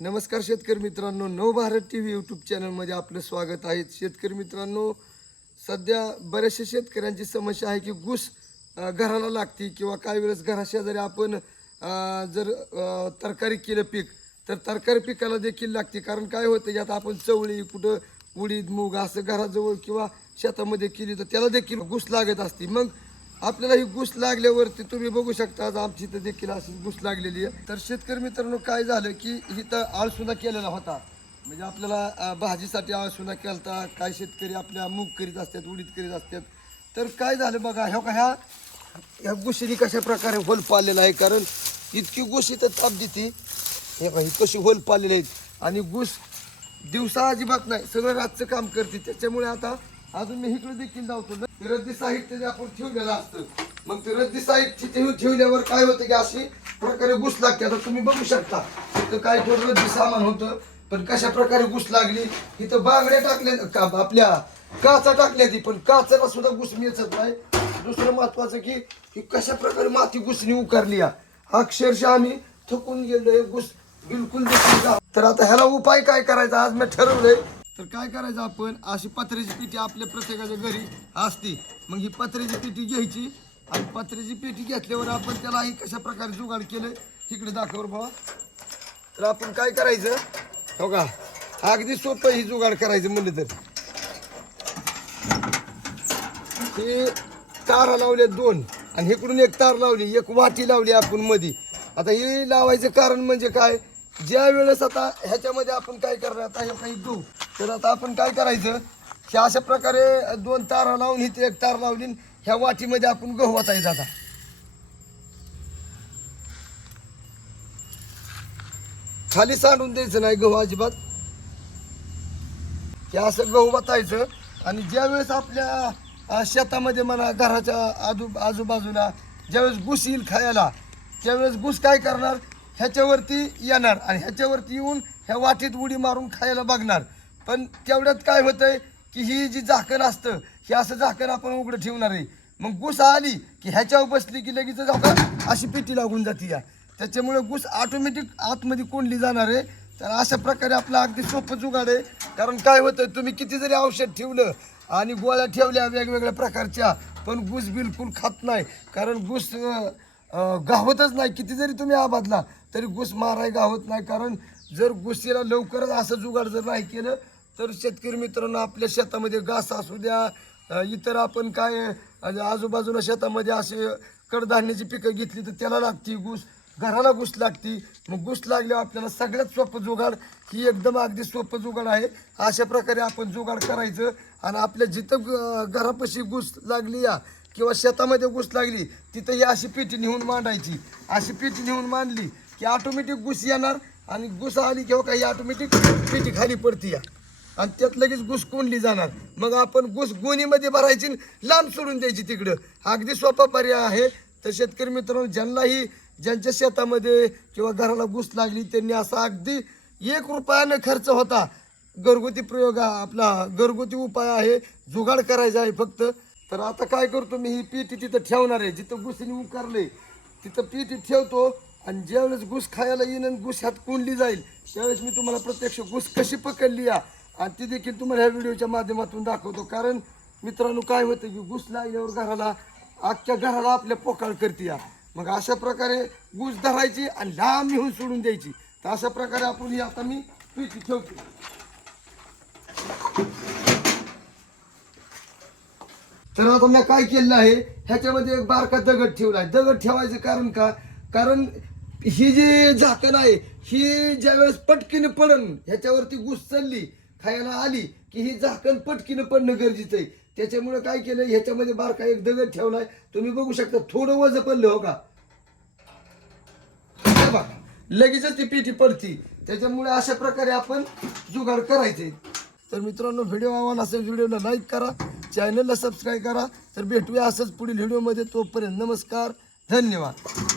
नमस्कार शेतकरी मित्रांनो नव भारत टी व्ही यूट्यूब चॅनलमध्ये आपलं स्वागत आहे. शेतकरी मित्रांनो सध्या बऱ्याचशा शेतकऱ्यांची समस्या आहे की घुस घराला लागते किंवा काही वेळेस घराशेजारी आपण जर तरकारी केलं पीक तर तरकारी पिकाला देखील लागते. कारण काय होतं यात आपण चवळी कुठं उडीद मूग असं घराजवळ किंवा शेतामध्ये केली तर त्याला देखील घुस लागत असते. मग आपल्याला ही घुस लागल्यावरती तुम्ही बघू शकता आज आमची इथं देखील अशी घुस लागलेली आहे. तर शेतकरी मित्रांनो काय झालं की इथं आळसुना केलेला होता. म्हणजे आपल्याला भाजीसाठी आळसुना केलता काय शेतकरी आपल्या मूग करीत असतात उडीद करीत असतात. तर काय झालं बघा ह्या का ह्या ह्या गुशीने कशा प्रकारे होल पाळलेला आहे. कारण इतकी गुस इथं ताप देते. हे बघा ही कशी होल पाळलेली आहेत. आणि गुस दिवसा अजिबात नाही सगळं रातचं काम करते. त्याच्यामुळे आता अजून मी इकडे देखील जातो रद्दी साहित्य जे आपण ठेवलेलं असतं मग ते रद्दी साहित्य ठेवून ठेवल्यावर काय होतं की अशी प्रकारे घुस लागते. आता तुम्ही बघू शकता इथं काय थोडं रद्दी सामान होतं पण कशा प्रकारे घुस लागली इथं बांगड्या टाकल्या का आपल्या काचा टाकल्या ती पण काचाला सुद्धा घुस मिळत नाही. दुसरं महत्वाचं की ही कशा प्रकारे माती घुसणी उकारली या. अक्षरशः आम्ही थकून गेलोय घुस बिलकुल देखील तर आता ह्याला उपाय काय करायचा? आज मी ठरवलंय तर काय करायचं आपण? अशी पत्र्याची पेटी आपल्या प्रत्येकाच्या घरी असते. मग ही पत्र्याची पेटी घ्यायची आणि पत्र्याची पेटी घेतल्यावर आपण त्याला ही कशा प्रकारे जुगाड केलं इकडे दाखवर बाबा तर आपण काय करायचं? हो का? अगदी सोपं ही जुगाड करायचं म्हणलं तर. हे तारा लावल्या दोन आणि इकडून एक तार लावली एक वाटी लावली आपण मध्ये आता हे लावायचं कारण म्हणजे काय? ज्या वेळेस आता ह्याच्यामध्ये आपण काय करणार? आता हे काही गहू. तर आता आपण काय करायचं? की अशा प्रकारे दोन तारा लावून इथे एक तार लावली आणि ह्या वाटीमध्ये आपण गहू वाचायचा आता खाली सांडून द्यायचं नाही गहू अजिबात. की असं गहू वाचायचं आणि ज्यावेळेस आपल्या शेतामध्ये म्हणा घराच्या आजू आजूबाजूला ज्यावेळेस घुस येईल खायला त्यावेळेस घुस काय करणार? ह्याच्यावरती येणार आणि ह्याच्यावरती येऊन ह्या वाटीत उडी मारून खायला बघणार. पण तेवढ्यात काय होतंय की ही जी झाकण असतं हे असं झाकण आपण उघडं ठेवणार आहे. मग गुस आली की ह्याच्यावर बसली की लगेच झाकण अशी पेटी लागून जाते या. त्याच्यामुळे गुस ऑटोमॅटिक आतमध्ये कोंडली जाणार आहे. तर अशा प्रकारे आपलं अगदी सोपं जुगाड आहे. कारण काय होतं तुम्ही किती जरी औषध ठेवलं आणि गोळ्या ठेवल्या वेगवेगळ्या प्रकारच्या पण गुस बिलकुल खात नाही. कारण गुस गावतच नाही. किती जरी तुम्ही आबादला तरी गुस माराय गावत नाही. कारण जर घुसीला लवकरच असं जुगाड जर नाही केलं तर शेतकरी मित्रांनो आपल्या शेतामध्ये घास असू द्या इतर आपण काय आजूबाजूला शेतामध्ये असे कडधान्याची पिकं घेतली तर त्याला लागती घुस घराला घुस लागती. मग घुस लागल्यावर आपल्याला सगळ्यात सोपं जुगाड ही एकदम अगदी सोपं जुगाड आहे. अशा प्रकारे आपण जुगाड करायचं आणि आपल्या जिथं घरापाशी घुस लागली या किंवा शेतामध्ये घुस लागली तिथं ही अशी पेटी नेऊन मांडायची. अशी पेटी नेऊन मांडली की ऑटोमॅटिक घुस येणार आणि घुस आली किंवा काही ऑटोमॅटिक पेटी खाली पडती या. आणि त्यात लगेच घुस कोंडली जाणार. मग आपण घुस गुणीमध्ये भरायची आणि लांब सोडून द्यायची तिकडं. अगदी सोपा पर्याय आहे. तर शेतकरी मित्रांनो ज्यांनाही ज्यांच्या शेतामध्ये किंवा घराला घुस लागली त्यांनी असा अगदी एक रुपयानं खर्च होता. घरगुती प्रयोग हा आपला घरगुती उपाय आहे. जुगाड करायचा आहे फक्त. तर आता काय करतो मी? ही पीठी तिथं ठेवणार आहे. जिथं घुसीने उकारले तिथं पीठी ठेवतो आणि ज्यावेळेस घुस खायला येईन आणि घुस ह्यात कोंडली जाईल त्यावेळेस मी तुम्हाला प्रत्यक्ष घुस कशी पकडली या? आणि ती देखील तुम्हाला ह्या व्हिडिओच्या माध्यमातून दाखवतो. कारण मित्रांनो काय होतं की घुस लागल्यावर घराला आजच्या घराला आपल्या पोकाळ करते या. मग अशा प्रकारे घुस धरायची आणि लांब नेऊन सोडून द्यायची. तर अशा प्रकारे आपण ही आता मी पेटी ठेवतो. तर आता मी काय केलेलं आहे ह्याच्यामध्ये एक बारका दगड ठेवला आहे. दगड ठेवायचं कारण का? कारण ही जी झाकण आहे ही ज्यावेळेस पटकीने पडन ह्याच्यावरती घुस चालली खायला आली की ही झाकण पटकीनं पडणं गरजेचं आहे. त्याच्यामुळे काय केलं? ह्याच्यामध्ये बारका एक दगड ठेवलाय. तुम्ही बघू शकता थोडं वजन पडलं हो का? लगेचच ती पेटी पडती. त्याच्यामुळे अशा प्रकारे आपण जुगाड करायचे. तर मित्रांनो व्हिडिओ आवडला असेल व्हिडिओला लाईक करा. चॅनलला सबस्क्राईब करा. तर भेटूया असंच पुढील व्हिडिओमध्ये. तोपर्यंत नमस्कार धन्यवाद.